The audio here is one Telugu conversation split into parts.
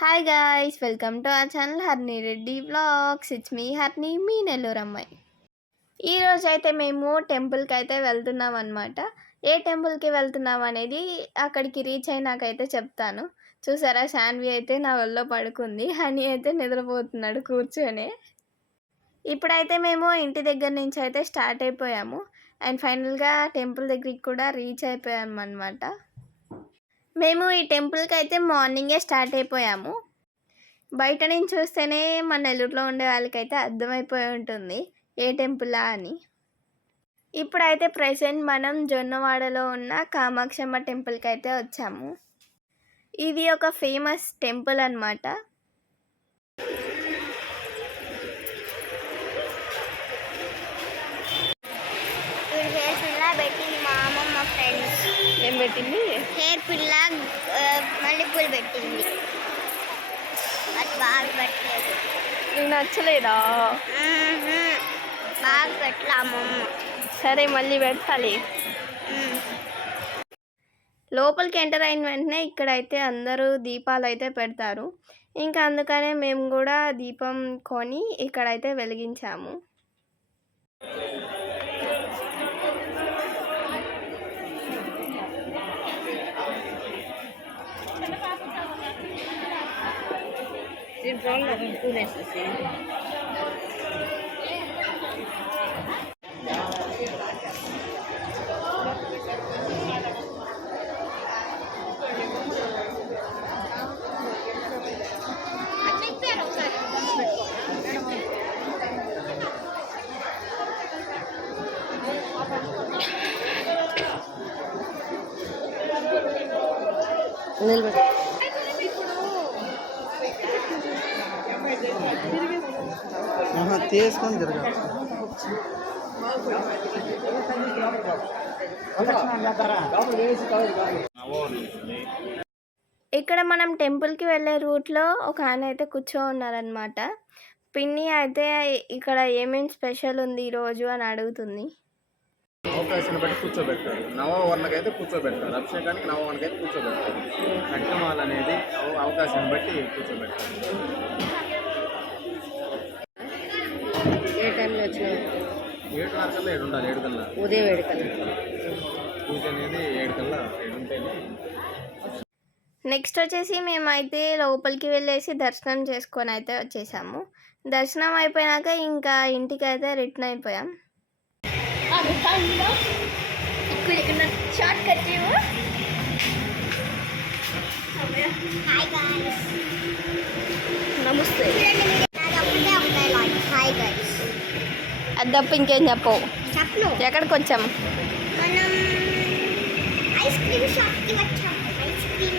Hi guys, welcome to our channel Harni Reddy vlogs. It's me Harni, మీ నెల్లూరు అమ్మాయి. ఈరోజు అయితే మేము టెంపుల్కి అయితే వెళ్తున్నాం అనమాట. ఏ టెంపుల్కి వెళ్తున్నాం అనేది అక్కడికి రీచ్ అయినాకైతే చెప్తాను. చూసారా, శాన్వి అయితే నా ఒళ్ళో పడుకుంది, హనీ అయితే నిద్రపోతున్నాడు కూర్చొని. ఇప్పుడైతే మేము ఇంటి దగ్గర నుంచి అయితే స్టార్ట్ అయిపోయాము అండ్ ఫైనల్గా టెంపుల్ దగ్గరికి కూడా రీచ్ అయిపోయాము అనమాట. మేము ఈ టెంపుల్కి అయితే మార్నింగే స్టార్ట్ అయిపోయాము. బయట నుంచి చూస్తేనే మన నెల్లూరులో ఉండే వాళ్ళకైతే అర్థమైపోయి ఉంటుంది ఏ టెంపులా అని. ఇప్పుడైతే ప్రెసెంట్ మనం జొన్నవాడలో ఉన్న కామాక్షమ్మ టెంపుల్కి అయితే వచ్చాము. ఇది ఒక ఫేమస్ టెంపుల్ అన్నమాట. ఏం పెట్టింది? హెయిర్ పిల్ల మల్లెపూలు పెట్టింది. అది బాగా పెట్టలేదు. నీకు నచ్చలేదా? బాగా పెట్టాము. సరే, మళ్ళీ పెట్టాలి. లోపలికి ఎంటర్ అయిన వెంటనే ఇక్కడైతే అందరూ దీపాలు అయితే పెడతారు. ఇంకా అందుకనే మేము కూడా దీపం కొని ఇక్కడైతే వెలిగించాము. తీసుకొని జరగాలి. ఇక్కడ మనం టెంపుల్కి వెళ్ళే రూట్లో ఒక ఆయన అయితే కూర్చో ఉన్నారనమాట. పిన్ని అయితే ఇక్కడ ఏమేమి స్పెషల్ ఉంది ఈరోజు అని అడుగుతుంది. అవకాశాన్ని బట్టి కూర్చోబెడతారు. నవవర్ణకైతే కూర్చోబెడతారు, అభిషేకానికి నవవర్ణకైతే కూర్చోబెడతారు. కట్నమాల అనేది అవకాశాన్ని బట్టి కూర్చోబెడతారు. ఏ టైంలో వచ్చినావు? 7:30 కల్లా 7 ఉండాలి. 7 కల్లా ఉదయం 7 కల్లా పూజ అనేది 7 కల్లా 7 ఉంటేనే. నెక్స్ట్ వచ్చేసి మేమైతే లోపలికి వెళ్ళేసి దర్శనం చేసుకొని అయితే వచ్చేసాము. దర్శనం అయిపోయాక ఇంకా ఇంటికి అయితే రిటర్న్ అయిపోయాం. నమస్తే. అది తప్ప ఇంకేం చెప్పవు. ఎక్కడికి వచ్చాం? మనం ఐస్ క్రీమ్ షాప్కి వచ్చాం. ఐస్ క్రీమ్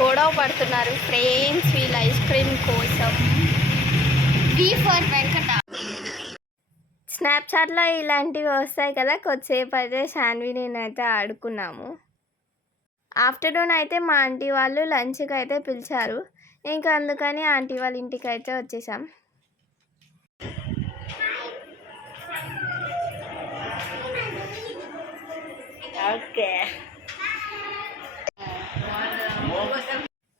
గొడవ పడుతున్నారు ఫ్రెండ్స్ వీళ్ళ ఐస్ క్రీమ్ కోసం. స్నాప్చాట్లో ఇలాంటివి వస్తాయి కదా, కొద్దిసేపు అయితే శాన్వి నేనైతే ఆడుకున్నాము. ఆఫ్టర్నూన్ అయితే మా ఆంటీ వాళ్ళు లంచ్కి అయితే పిలిచారు. ఇంకా అందుకని ఆంటీ వాళ్ళ ఇంటికి అయితే వచ్చేసాం. ఓకే.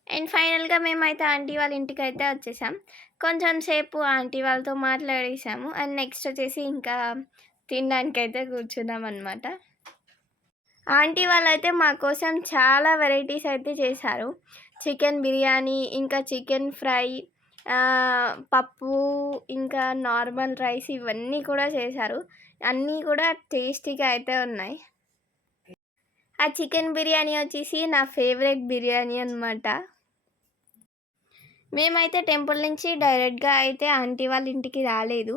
అండ్ ఫైనల్గా మేమైతే ఆంటీ వాళ్ళ ఇంటికి అయితే వచ్చేసాం. కొంచెం సేపు ఆంటీ వాళ్ళతో మాట్లాడేసాము. అండ్ నెక్స్ట్ వచ్చేసి ఇంకా తినడానికి అయితే కూర్చున్నాం అనమాట. ఆంటీ వాళ్ళైతే మా కోసం చాలా వెరైటీస్ అయితే చేశారు. చికెన్ బిర్యానీ, ఇంకా చికెన్ ఫ్రై, పప్పు, ఇంకా నార్మల్ రైస్, ఇవన్నీ కూడా చేశారు. అన్నీ కూడా టేస్టీగా అయితే ఉన్నాయి. ఆ చికెన్ బిర్యానీ వచ్చేసి నా ఫేవరెట్ బిర్యానీ అనమాట. మేమైతే టెంపుల్ నుంచి డైరెక్ట్గా అయితే ఆంటీ వాళ్ళ ఇంటికి రాలేదు.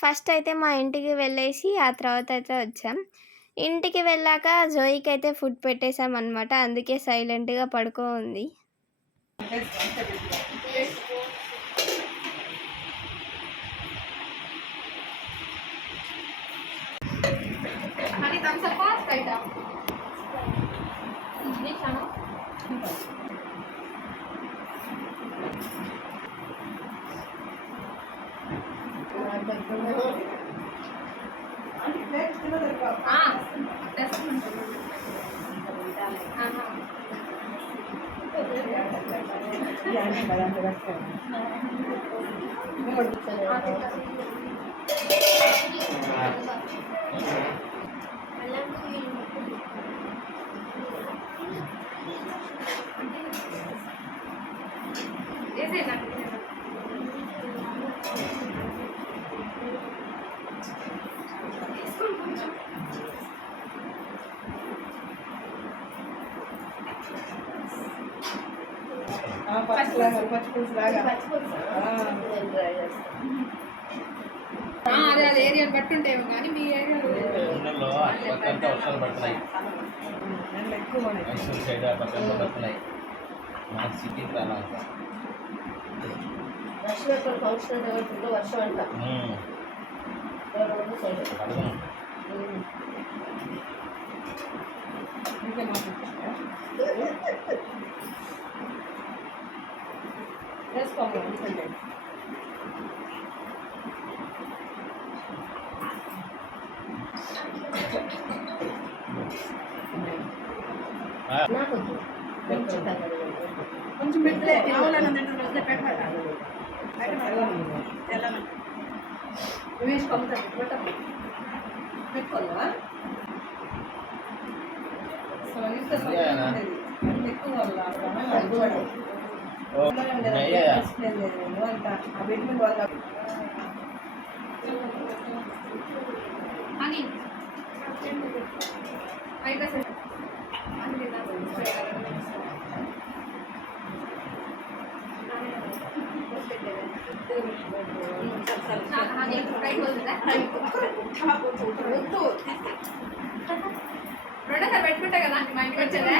ఫస్ట్ అయితే మా ఇంటికి వెళ్ళేసి ఆ తర్వాత అయితే వచ్చాం. ఇంటికి వెళ్ళాక జోయికి అయితే ఫుడ్ పెట్టేసాం అనమాట. అందుకే సైలెంట్గా పడుకో ఉంది. అదే అది ఏరియాని బట్టి ఉంటాయేమో కానీ మీ ఏరియాలో ఊళ్ళో పక్కంతా వర్షాలు పడుతున్నాయి మైసూర్ సైడ్ ఆ పక్కంతా పడుతున్నాయి మాకు సిటీకి రాలా వర్షం ఫంక్షన్ వర్షం అంట అడగను కొంచెం పెట్టలే ఎవరైనా తింటే పెట్టాలి పెట్టుకోవాలా అని రెండోసారి పెట్టుకుంటా కదా మా ఇంటికి వచ్చేదా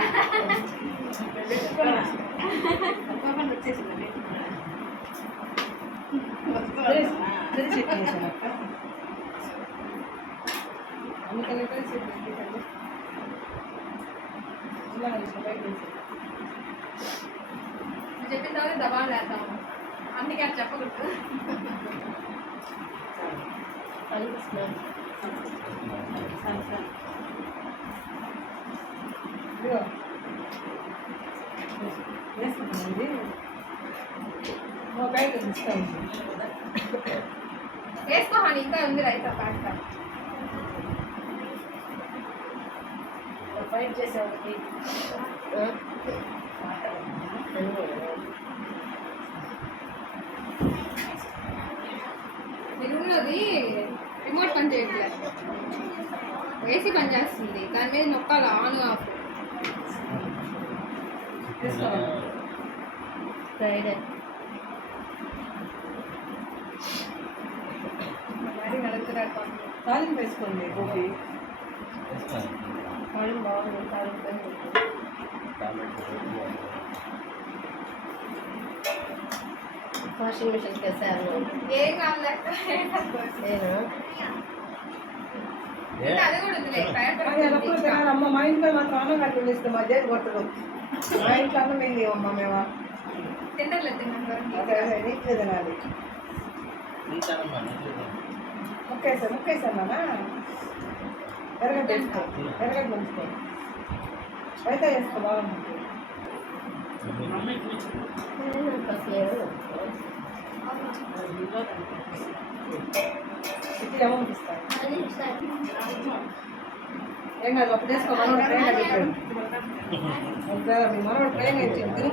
వచ్చేసిందండి చెప్పిన తర్వాత దబాలు వేద్దాము అందుకే అది చెప్పకూడదు వేసుకో హాని ఇంకా ఉంది రైతా ప్యాక్ ఫైట్ చేసేవాళ్ళకి మీ రూమ్లోది రిమోట్ పని చేయట్లేదు ఏసీ పని చేస్తుంది దాని మీద నొక్కాలి ఆన్ ఆఫ్ ఫ్రైడే మరి నడుగుతున్నారు తాలింపు వేసుకోండి గోపి తాళం బాగుంది తాళం వాషింగ్ మిషన్కి వేసాను ఏం కావాలి నేను అది కూడా ఉంది అది ఎప్పుడు తినాలమ్మ మా ఇంట్లో మాత్రం అన్నం కట్టి వండిస్తే మధ్యాహ్నం కొట్టదు మా ఇంట్లో అన్నం ఏం లేవమ్మా మేము తింటర్లేదు తిన్నాను అదే అదే నీట్గా తినాలి ముక్కేసాను నాన్న ఎరగడ్డ వేసుకో ఎరగడ్డ ఉంచుకో అయితే వేసుకో బాగుంటుంది ఇది అమౌంట్ ఇస్తాను ఏం కాదు అప్పుడు వేసుకో మనోడు ట్రైన్ పెట్టాడు మీ మనోడు ట్రైన్ ఇచ్చింది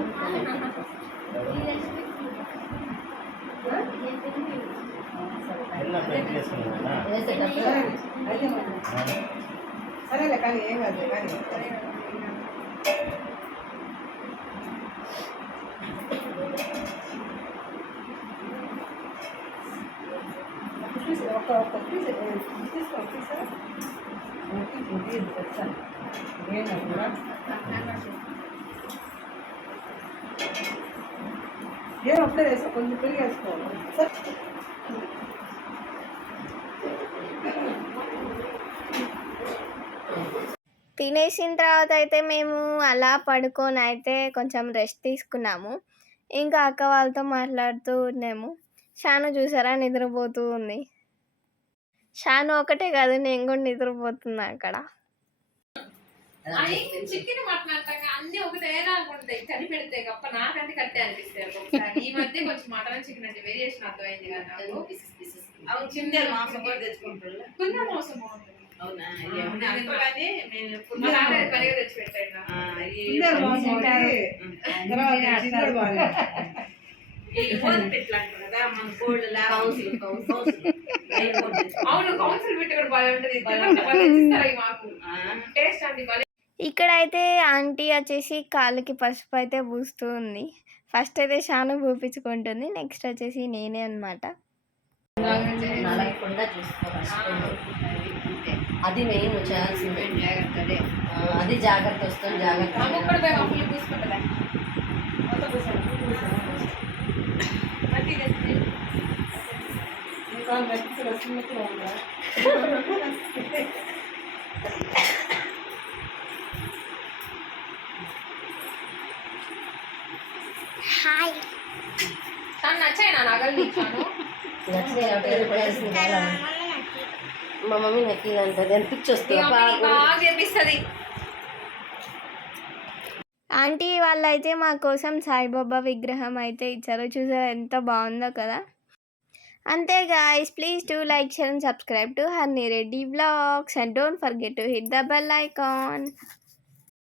సరేలే కానీ ఏం కాదు కానీ ఒక పీస్ తీసుకో పీసా వచ్చాను ఏం కాదు ఏం అప్పుడే వేసుకో కొంచెం పెరిగి వేసుకోవాలి తినేసిన తర్వాత అయితే మేము అలా పడుకొని అయితే కొంచెం రెస్ట్ తీసుకున్నాము. ఇంకా అక్క వాళ్ళతో మాట్లాడుతూ ఉన్నాము. షాను చూసారా నిద్రపోతూ ఉంది. షాను ఒకటే కాదు, నేను కూడా నిద్రపోతున్నా అక్కడ. అది చికెన్ మటన్ అంటాక అన్ని ఒకటేలా ఉంటాయి, కని పెడితే గొప్ప నాకంటే కట్టే అనిపిస్తాయి ఒక్కొక్కసారి. ఈ మధ్య కొంచెం మటన్ చికెన్ అంటే వేరియేషన్ అర్థమైంది కదా నాకు. అవును, చిన్న మాంసం కూడా తెచ్చుకుంటారు. కొంచెం మోసం బాగుంటుంది. అవునా? మా నాన్న పనిగా తెచ్చి పెట్టాడు నాకు. చిన్న మాంసం ఒకటి, తర్వాత చిన్నది బాగా. అవును, కౌన్సిల్ పెట్టి కూడా బాగా ఉంటుంది. భలే ఇస్తారు అవి మాకు. టేస్ట్ అండి భలే. ఇక్కడైతే ఆంటీ వచ్చేసి కాళ్ళకి పసుపు అయితే పూస్తూ ఉంది. ఫస్ట్ అయితే షాను పూపించుకుంటుంది, నెక్స్ట్ వచ్చేసి నేనే అనమాట. నలగకుండా చూసుకోవాలి. అది మెయిన్ చేయాల్సిందే. అది జాగ్రత్త వస్తుంది, జాగ్రత్త. అమ్మ కూడా పోయి అప్పులు పూసుకుంటుందా? ఇంకా మెత్తగా చిన్నగా ఉందా? హాయ్. తను నచ్చాయి నా నగలు ఇచ్చాను. నచ్చినాయి కాబట్టి వెళ్ళిపోయాల్సింది తన కదా. మమ్మీ నాకు మా మమ్మీ నక్కిదంటది, ఎంత పిచ్చొస్తుంది. బాగా చేపిస్తుంది. ఆంటీ వాళ్ళైతే మా కోసం సాయిబాబా విగ్రహం అయితే ఇచ్చారు, చూసారా ఎంత బాగుందో కదా. అంతే guys, please to like, share and subscribe to Harni Reddy vlogs and don't forget to hit the bell icon.